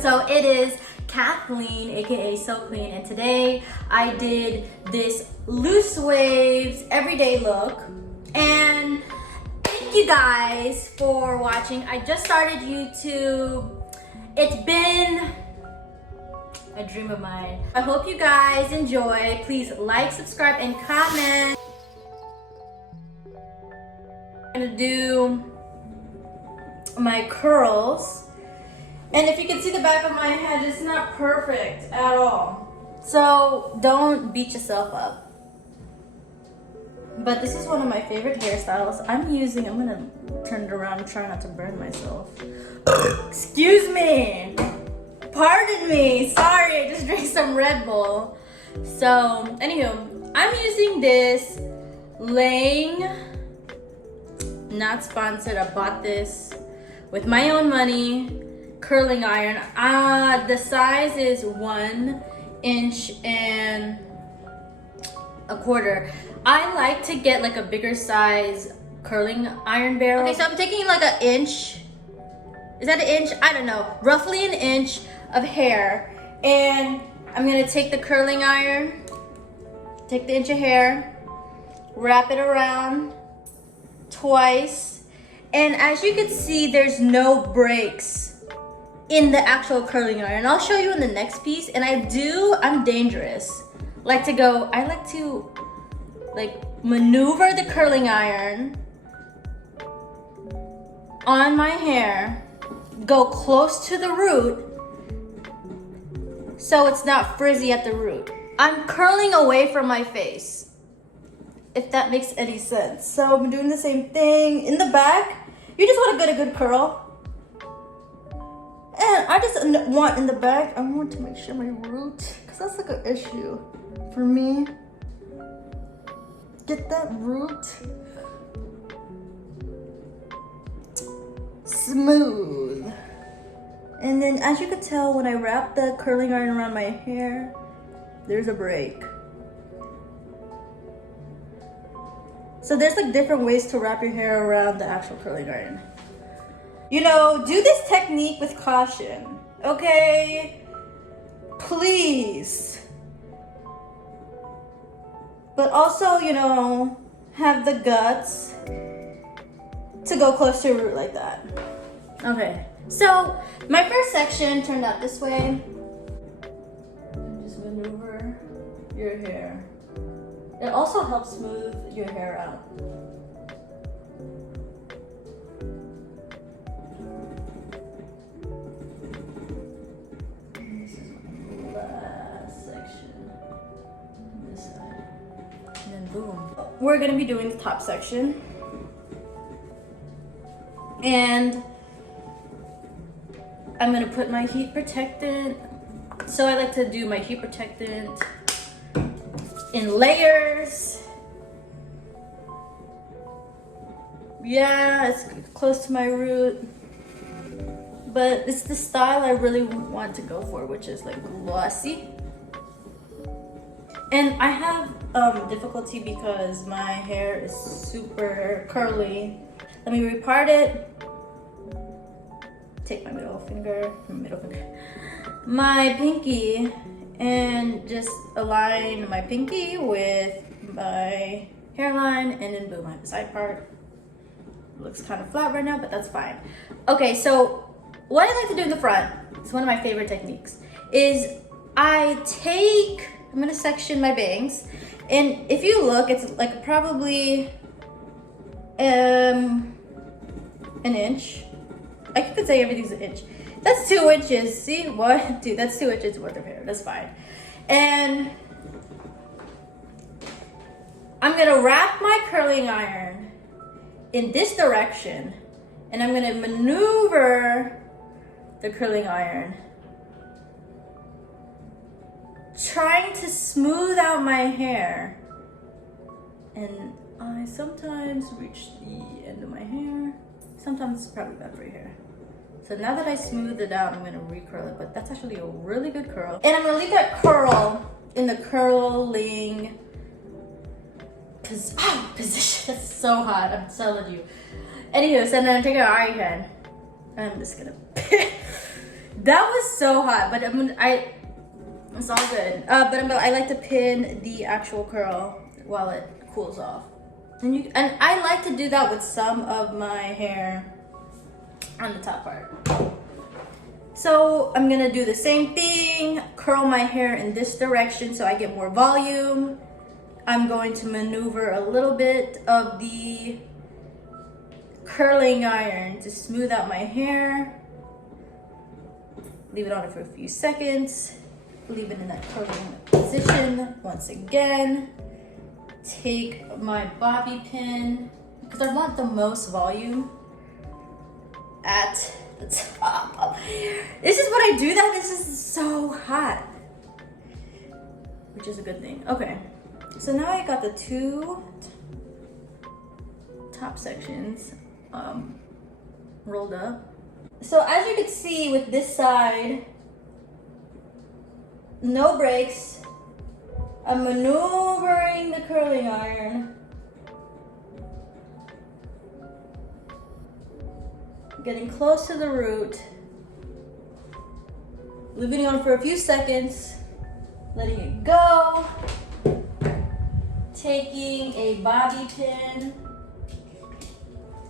So it is Kathleen, aka So Clean, and today I did this loose waves everyday look. And thank you guys for watching. I just started YouTube. It's been a dream of mine. I hope you guys enjoy. Please like, subscribe, and comment. I'm gonna do my curls. And if you can see the back of my head, it's not perfect at all. So don't beat yourself up. But this is one of my favorite hairstyles. I'm gonna turn it around and try not to burn myself. Excuse me. Pardon me. Sorry, I just drank some Red Bull. So, anywho, I'm using this Lang, not sponsored, I bought this with my own money, curling iron. The size is 1 inch and a quarter. I like to get like a bigger size curling iron barrel. Okay, so I'm taking like an inch. Is that an inch? I don't know. Roughly an inch of hair. And I'm gonna take the curling iron, take the inch of hair, wrap it around twice. And as you can see, there's no breaks in the actual curling iron. I'll show you in the next piece. And I'm dangerous. I like to maneuver the curling iron on my hair, go close to the root so it's not frizzy at the root. I'm curling away from my face, if that makes any sense. So I'm doing the same thing in the back. You just want to get a good curl. And I just want in the back, I want to make sure my root, because that's like an issue for me. Get that root smooth. And then as you can tell, when I wrap the curling iron around my hair, there's a break. So there's like different ways to wrap your hair around the actual curling iron. You know, do this technique with caution, okay? Please. But also, you know, have the guts to go close to your root like that. Okay, so my first section turned out this way. Just maneuver your hair. It also helps smooth your hair out. This is my last section. This side. And then boom. We're gonna be doing the top section. And I'm gonna put my heat protectant. So I like to do my heat protectant in layers. Yeah, it's close to my root. But it's the style I really want to go for, which is like glossy. And I have difficulty because my hair is super curly. Let me repart it. Take my pinky, and just align my pinky with my hairline, and then boom, my side part. Looks kind of flat right now, but that's fine. Okay, so what I like to do in the front, it's one of my favorite techniques, is I'm gonna section my bangs, and if you look, it's like probably an inch. I could say everything's an inch. That's 2 inches. See? 1, 2. That's 2 inches worth of hair. That's fine. And I'm gonna wrap my curling iron in this direction, and I'm gonna maneuver the curling iron, trying to smooth out my hair. And I sometimes reach the end of my hair. Sometimes it's probably bad for your hair. So now that I smoothed it out, I'm gonna recurl it, but that's actually a really good curl. And I'm gonna leave that curl in the curling position. That's so hot, I'm telling you. Anywho, so then I'm taking an iron pen. I'm just gonna That was so hot, but it's all good. I like to pin the actual curl while it cools off. And I like to do that with some of my hair on the top part. So I'm gonna do the same thing, curl my hair in this direction so I get more volume. I'm going to maneuver a little bit of the curling iron to smooth out my hair. Leave it on it for a few seconds. Leave it in that curling position once again. Take my bobby pin, because I want the most volume at the top of my hair. This is what I do that. This is so hot, which is a good thing. Okay, so now I got the two top sections rolled up. So as you can see with this side, no breaks. I'm maneuvering the curling iron. Getting close to the root. Leaving it on for a few seconds. Letting it go. Taking a bobby pin.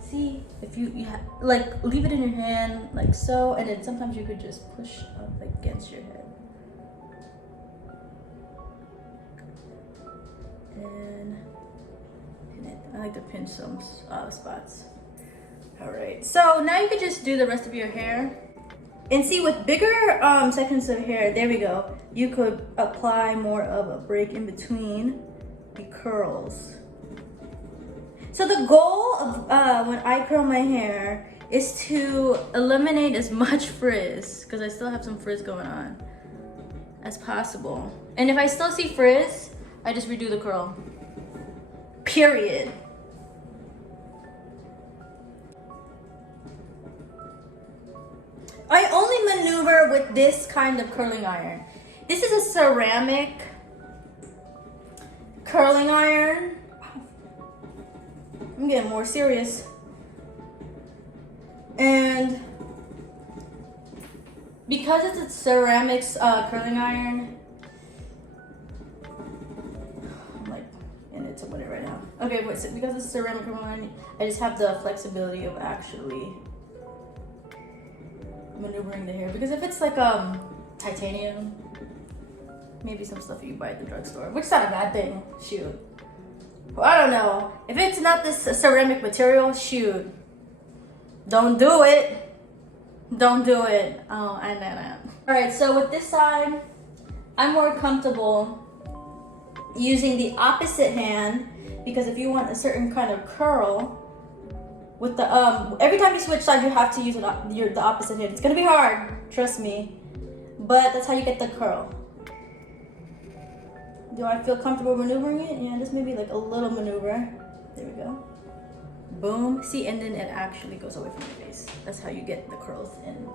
See, if you like, leave it in your hand like so, and then sometimes you could just push up against your head. And pin it. I like to pinch some spots. All right, so now you could just do the rest of your hair. And see, with bigger sections of hair, there we go, you could apply more of a break in between the curls. So the goal of when I curl my hair is to eliminate as much frizz, because I still have some frizz going on, as possible. And if I still see frizz, I just redo the curl. Period. I only maneuver with this kind of curling iron. This is a ceramic curling iron. I'm getting more serious. And because it's a ceramics curling iron, I'm like in it to win it right now. Okay, wait, so because it's a ceramic curling iron, I just have the flexibility of actually maneuvering the hair. Because if it's like titanium, maybe some stuff you buy at the drugstore, which is not a bad thing, shoot. Well, I don't know. If it's not this ceramic material, shoot. Don't do it. Don't do it. Oh, I know. Alright, so with this side, I'm more comfortable using the opposite hand, because if you want a certain kind of curl, with the every time you switch sides, you have to use the opposite hand. It's gonna be hard, trust me, but that's how you get the curl. Do I feel comfortable maneuvering it? Yeah, just maybe like a little maneuver. There we go. Boom. See, and then it actually goes away from your face. That's how you get the curls in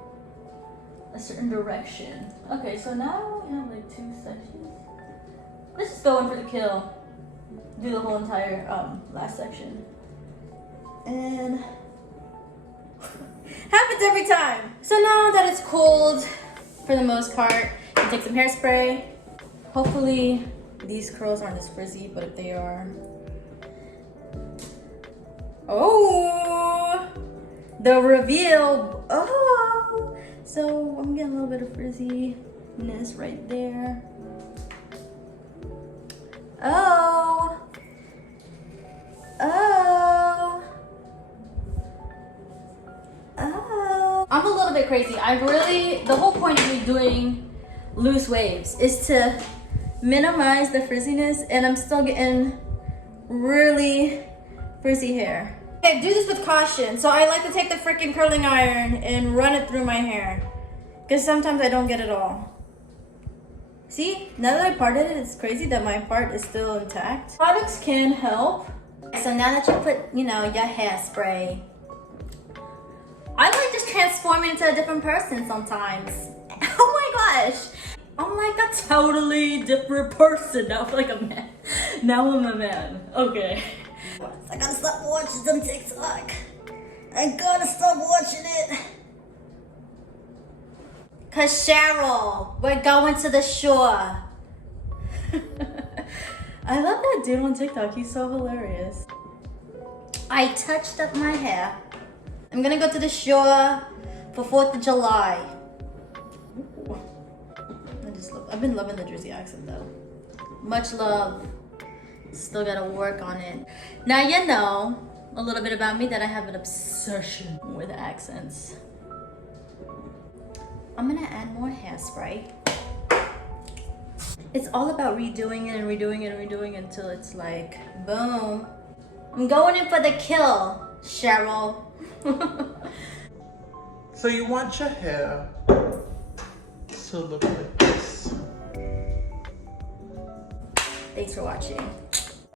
a certain direction. Okay, so now we have like 2 sections. Let's just go in for the kill. Do the whole entire last section. And happens every time. So now that it's cooled for the most part, you take some hairspray. Hopefully these curls aren't as frizzy, but if they are, oh, the reveal. Oh, so I'm getting a little bit of frizziness right there. Oh, oh, oh. I'm a little bit crazy. The whole point of me doing loose waves is to minimize the frizziness, and I'm still getting really frizzy hair. Okay, do this with caution. So I like to take the freaking curling iron and run it through my hair, because sometimes I don't get it all. See, now that I parted it, it's crazy that my part is still intact. Products can help. So now that you put, your hairspray, I like just transforming into a different person sometimes. Oh my gosh. I'm like a totally different person. Now I'm like a man. Now I'm a man. Okay. I gotta stop watching them TikTok. I gotta stop watching it. Cause Cheryl, we're going to the shore. I love that dude on TikTok. He's so hilarious. I touched up my hair. I'm gonna go to the shore for 4th of July. Ooh. I've been loving the Jersey accent though. Much love. Still gotta work on it. Now you know a little bit about me that I have an obsession with accents. I'm gonna add more hairspray. It's all about redoing it and redoing it and redoing it until it's like, boom. I'm going in for the kill, Cheryl. So you want your hair to look like this. Thanks for watching.